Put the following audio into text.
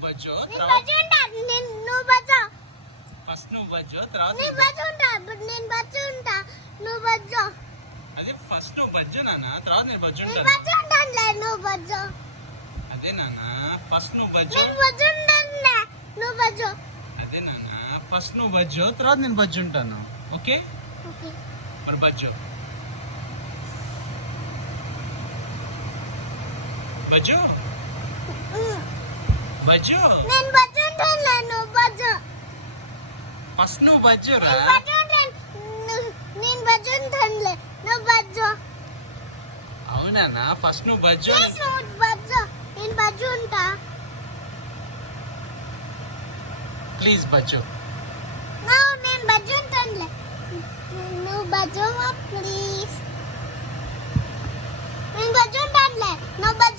నువ్వు బజ్జో నేను బజ్జో ఉంటా. నువ్వు బజ్జో. ఫస్ట్ నువ్వు బజ్జో తర్వాత నేను బజ్జో ఉంటా. నేను బజ్జో ఉంటా. నువ్వు బజ్జో. అదే ఫస్ట్ నువ్వు బజ్జో నాన్న, తర్వాత నేను బజ్జో నేను ఉంటాను. బజ్జో ఉంటానులే. నువ్వు బజ్జో. అదే నాన్న ఫస్ట్ నువ్వు బజ్జో. నేను బజ్జో ఉంటానులే. నువ్వు బజ్జో. అదే నాన్న ఫస్ట్ నువ్వు బజ్జో తర్వాత నేను బజ్జో ఉంటాను. Okay okay. మరి బజ్జో బజ్జో బజ్జో. నేను బజ్జో ఉంటానులే. నువ్వు బజ్జో. ఫస్ట్ నువ్వు బజ్జో రా. నేను బజ్జో ఉంటాను. నేను బజ్జో ఉంటానులే. నువ్వు బజ్జో. అవునా ఫస్ట్ నువ్వు బజ్జో. ప్లీజ్ నువ్వు బజ్జో. నేను బజ్జో ఉంటా. ప్లీజ్ బజ్జో. నేను బజ్జో ఉంటానులే. నువ్వు బజ్జో ప్లీజ్. నేను బజ్జో ఉంటానులే. నువ్వు బజ్జో.